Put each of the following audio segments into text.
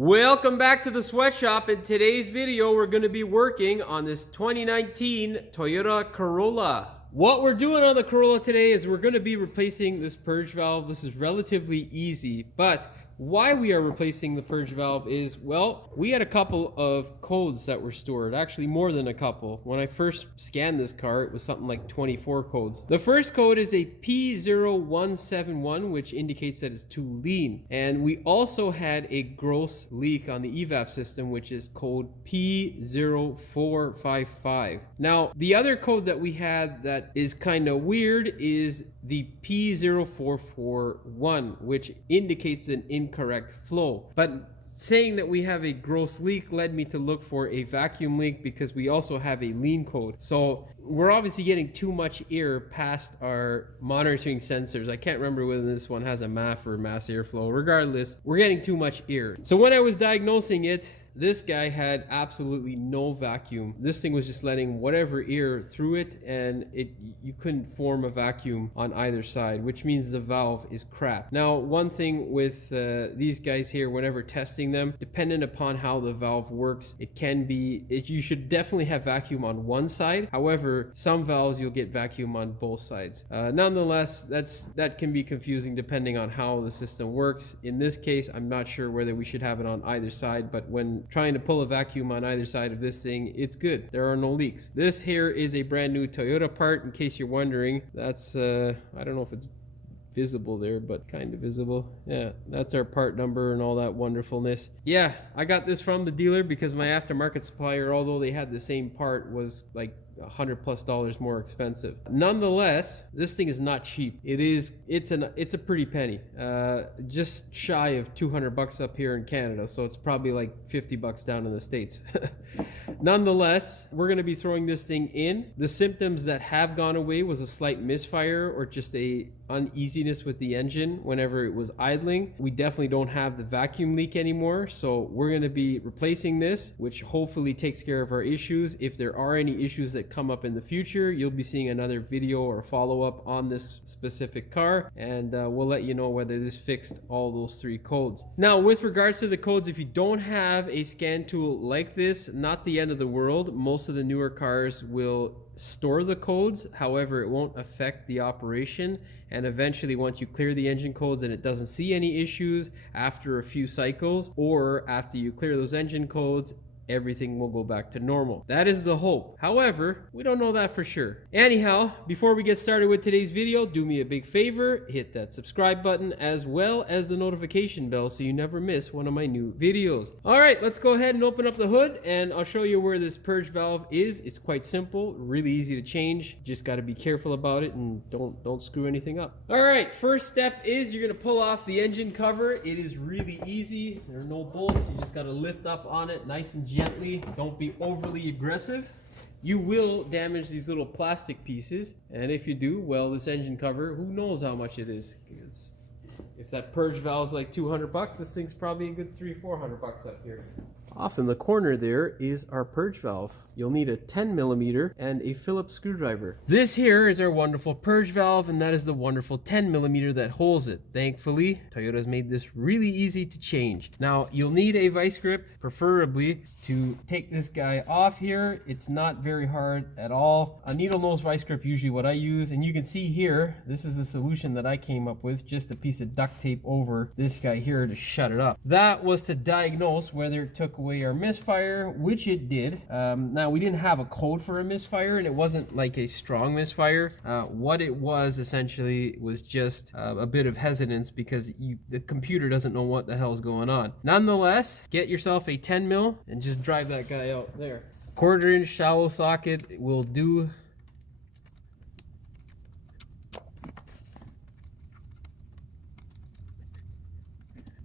Welcome back to the sweatshop. In today's video, we're going to be working on this 2019 Toyota Corolla. What we're doing on the Corolla today is we're going to be replacing this purge valve. This is relatively easy, but why we are replacing the purge valve is, well, we had a couple of codes that were stored, actually more than a couple. When I first scanned this car, it was something like 24 codes. The first code is a P0171, which indicates that it's too lean. And we also had a gross leak on the Evap system, which is code P0455. Now, the other code that we had that is kind of weird is the P0441, which indicates an incorrect flow. But saying that we have a gross leak led me to look for a vacuum leak because we also have a lean code. So we're obviously getting too much air past our monitoring sensors. I can't remember whether this one has a MAF or mass airflow. Regardless, we're getting too much air. So when I was diagnosing it, this guy had absolutely no vacuum. This thing was just letting whatever air through it, and you couldn't form a vacuum on either side, which means the valve is crap. Now, one thing with these guys here, whenever testing them, dependent upon how the valve works, you should definitely have vacuum on one side. However, some valves you'll get vacuum on both sides. Nonetheless, that can be confusing depending on how the system works. In this case, I'm not sure whether we should have it on either side, but when trying to pull a vacuum on either side of this thing, it's good. There are no leaks. This here is a brand new Toyota part, in case you're wondering. That's I don't know if it's visible there, but kind of visible. Yeah, that's our part number and all that wonderfulness. Yeah, I got this from the dealer because my aftermarket supplier, although they had the same part, was like $100+ more expensive. Nonetheless, this thing is not cheap. It's a pretty penny. Just shy of $200 up here in Canada, so it's probably like $50 down in the States. Nonetheless, we're going to be throwing this thing in. The symptoms that have gone away was a slight misfire or just a uneasiness with the engine whenever it was idling. We definitely don't have the vacuum leak anymore, so we're going to be replacing this, which hopefully takes care of our issues. If there are any issues that come up in the future, you'll be seeing another video or follow-up on this specific car, and we'll let you know whether this fixed all those three codes. Now, with regards to the codes, if you don't have a scan tool like this, not the end of the world. Most of the newer cars will store the codes, however, it won't affect the operation. And eventually, once you clear the engine codes and it doesn't see any issues after a few cycles, or after you clear those engine codes, everything will go back to normal. That is the hope. However, we don't know that for sure. Anyhow, before we get started with today's video, do me a big favor, hit that subscribe button as well as the notification bell so you never miss one of my new videos. All right, let's go ahead and open up the hood and I'll show you where this purge valve is. It's quite simple, really easy to change. Just got to be careful about it and don't screw anything up. All right, first step is you're going to pull off the engine cover. It is really easy. There are no bolts. You just got to lift up on it nice and gently. Don't be overly aggressive. You will damage these little plastic pieces, and if you do, well, this engine cover, who knows how much it is? Because if that purge valve is like $200, this thing's probably a good $300-400 up here. Off in the corner there is our purge valve. You'll need a 10mm and a Phillips screwdriver. This here is our wonderful purge valve, and that is the wonderful 10mm that holds it. Thankfully, Toyota's made this really easy to change. Now, you'll need a vice grip, preferably, to take this guy off here. It's not very hard at all. A needle nose vice grip, usually what I use, and you can see here, this is the solution that I came up with, just a piece of duct tape over this guy here to shut it up. That was to diagnose whether it took away our misfire, which it did. Now, we didn't have a code for a misfire, and it wasn't like a strong misfire. What it was essentially was just a bit of hesitance because the computer doesn't know what the hell's going on. Nonetheless, get yourself a 10mm and just drive that guy out there. 1/4" shallow socket will do.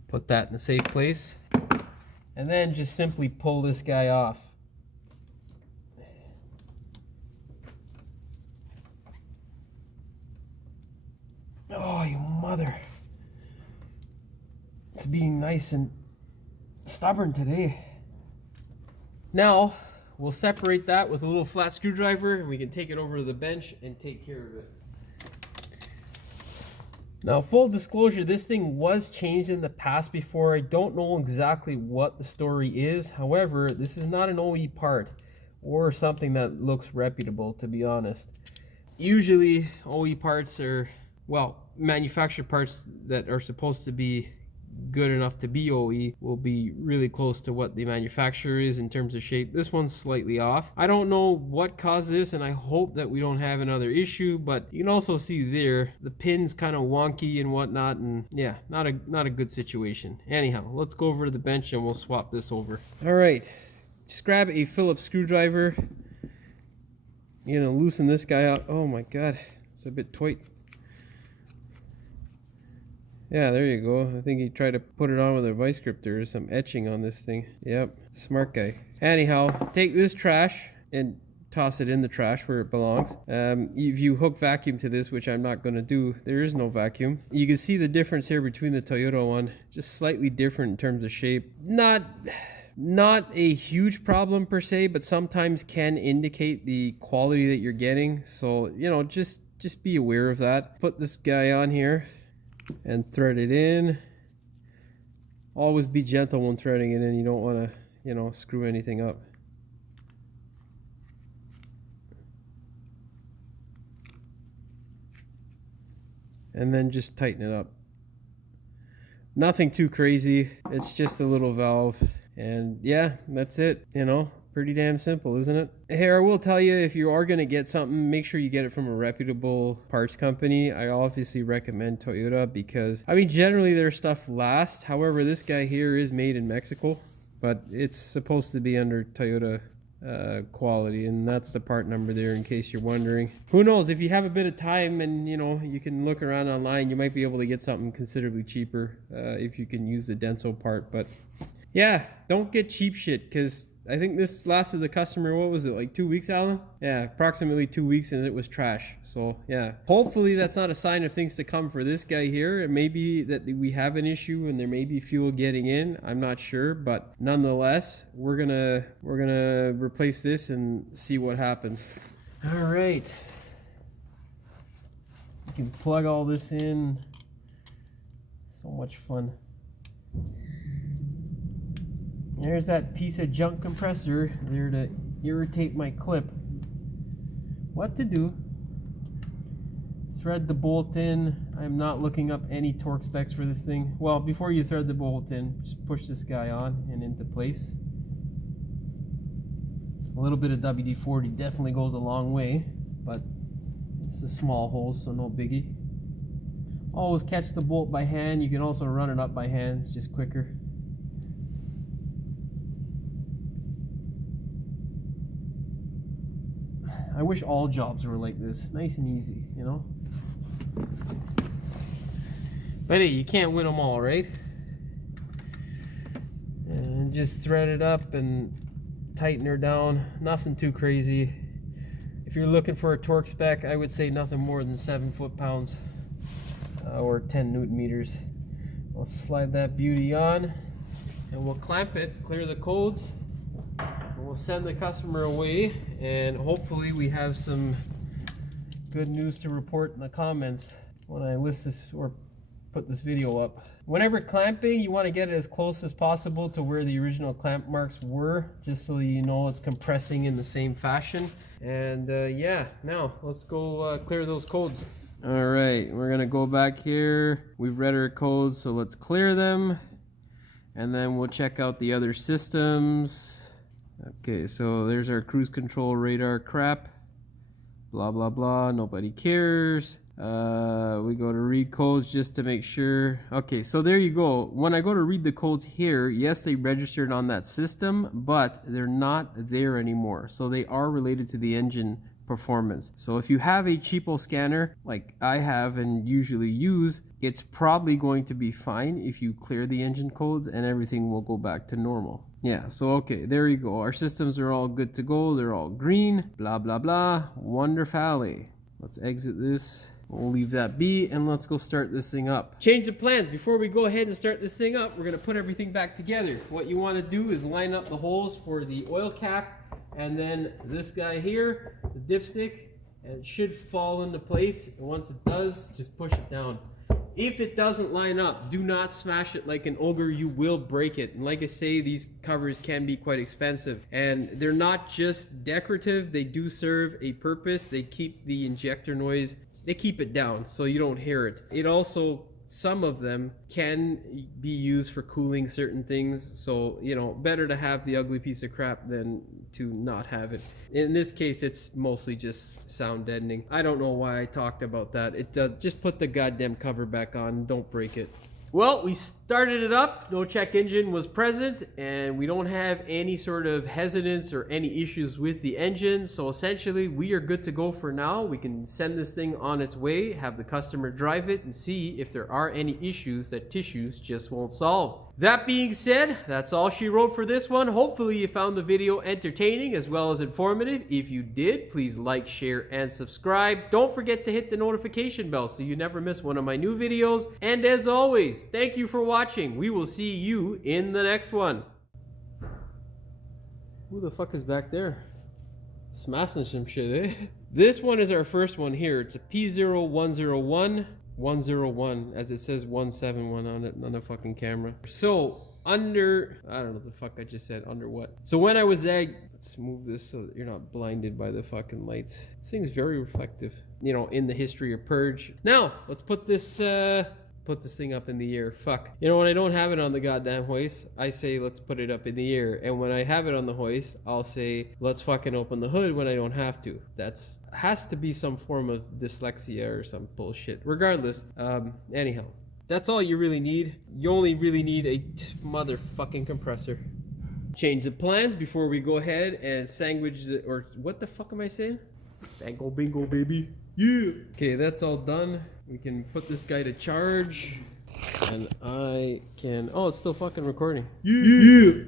Put that in a safe place. And then just simply pull this guy off. Oh, you mother. It's being nice and stubborn today. Now, we'll separate that with a little flat screwdriver and we can take it over to the bench and take care of it. Now, full disclosure, this thing was changed in the past before. I don't know exactly what the story is. However, this is not an OE part or something that looks reputable, to be honest. Usually, OE parts are, well, manufactured parts that are supposed to be good enough to be OE will be really close to what the manufacturer is in terms of shape. This one's slightly off. I don't know what caused this, and I hope that we don't have another issue, but you can also see there the pin's kind of wonky and whatnot, and yeah, not a good situation. Anyhow, let's go over to the bench and we'll swap this over. All right, just grab a Phillips screwdriver. You're gonna loosen this guy out. Oh my god, it's a bit tight. Yeah, there you go. I think he tried to put it on with a vice grip. There is some etching on this thing. Yep, smart guy. Anyhow, take this trash and toss it in the trash where it belongs. If you hook vacuum to this, which I'm not going to do, there is no vacuum. You can see the difference here between the Toyota one. Just slightly different in terms of shape. Not a huge problem per se, but sometimes can indicate the quality that you're getting. So, you know, just be aware of that. Put this guy on here and thread it in. Always be gentle when threading it in. You don't want to, you know, screw anything up. And then just tighten it up. Nothing too crazy. It's just a little valve. And yeah, that's it, you know. Pretty damn simple, isn't it? Here, I will tell you, if you are going to get something, make sure you get it from a reputable parts company. I obviously recommend Toyota because, I mean, generally their stuff lasts. However, this guy here is made in Mexico, but it's supposed to be under Toyota quality, and that's the part number there in case you're wondering. Who knows, if you have a bit of time and, you know, you can look around online, you might be able to get something considerably cheaper if you can use the Denso part. But yeah, don't get cheap shit, because I think this lasted the customer, what was it, like 2 weeks, Alan? Yeah, approximately 2 weeks, and it was trash. So yeah, hopefully that's not a sign of things to come for this guy here. It may be that we have an issue and there may be fuel getting in. I'm not sure, but nonetheless, we're gonna replace this and see what happens. All right, you can plug all this in. So much fun. There's that piece of junk compressor there to irritate my clip. What to do? Thread the bolt in. I'm not looking up any torque specs for this thing. Well, before you thread the bolt in, just push this guy on and into place. A little bit of WD-40 definitely goes a long way, but it's a small hole, so no biggie. Always catch the bolt by hand. You can also run it up by hand, it's just quicker. I wish all jobs were like this, nice and easy, you know? But hey, you can't win them all, right? And just thread it up and tighten her down, nothing too crazy. If you're looking for a torque spec, I would say nothing more than 7 foot-pounds or 10 newton meters. I'll slide that beauty on and we'll clamp it, clear the codes. We'll send the customer away, and hopefully we have some good news to report in the comments when I list this or put this video up. Whenever clamping, you want to get it as close as possible to where the original clamp marks were, just so you know it's compressing in the same fashion. And yeah, now let's go clear those codes. All right, we're gonna go back here. We've read our codes, so let's clear them, and then we'll check out the other systems. Okay, so there's our cruise control radar crap. Blah, blah, blah. Nobody cares. We go to read codes just to make sure. Okay, so there you go. When I go to read the codes here, yes, they registered on that system, but they're not there anymore. So they are related to the engine performance. So if you have a cheapo scanner like I have and usually use, it's probably going to be fine if you clear the engine codes and everything will go back to normal. Yeah, so okay, there you go. Our systems are all good to go. They're all green, blah, blah, blah. Wonderfully. Let's exit this. We'll leave that be and let's go start this thing up. Change of plans. Before we go ahead and start this thing up, we're gonna put everything back together. What you wanna do is line up the holes for the oil cap and then this guy here, the dipstick, and it should fall into place. And once it does, just push it down. if it doesn't line up, do not smash it like an ogre. You will break it. And like I say, these covers can be quite expensive, and they're not just decorative. They do serve a purpose. They keep the injector noise, they keep it down so you don't hear it. It also, some of them can be used for cooling certain things, so you know, better to have the ugly piece of crap than to not have it. In this case, it's mostly just sound deadening. I don't know why I talked about that. It just put the goddamn cover back on, don't break it. Well, we started it up, no check engine was present, and we don't have any sort of hesitance or any issues with the engine, so essentially we are good to go for now. We can send this thing on its way, have the customer drive it, and see if there are any issues that tissues just won't solve. That being said, that's all she wrote for this one. Hopefully you found the video entertaining as well as informative. If you did, please like, share, and subscribe. Don't forget to hit the notification bell so you never miss one of my new videos. And as always, thank you for watching. We will see you in the next one. Who the fuck is back there? Smashing some shit, eh? This one is our first one here. It's a P0171 101, as it says 171 on it on the fucking camera. So under, I don't know what the fuck I just said, under what? So when I was let's move this so that you're not blinded by the fucking lights. This thing's very reflective, you know, in the history of Purge. Now let's put this thing up in the air. Fuck. You know, when I don't have it on the goddamn hoist, I say let's put it up in the air. And when I have it on the hoist, I'll say let's fucking open the hood when I don't have to. That's has to be some form of dyslexia or some bullshit. Regardless, anyhow, that's all you really need. You only really need a motherfucking compressor. Change the plans before we go ahead and sandwich the, or what the fuck am I saying? Bango bingo baby. Yeah. Okay, that's all done. We can put this guy to charge, and I can, oh, it's still fucking recording. Yeah.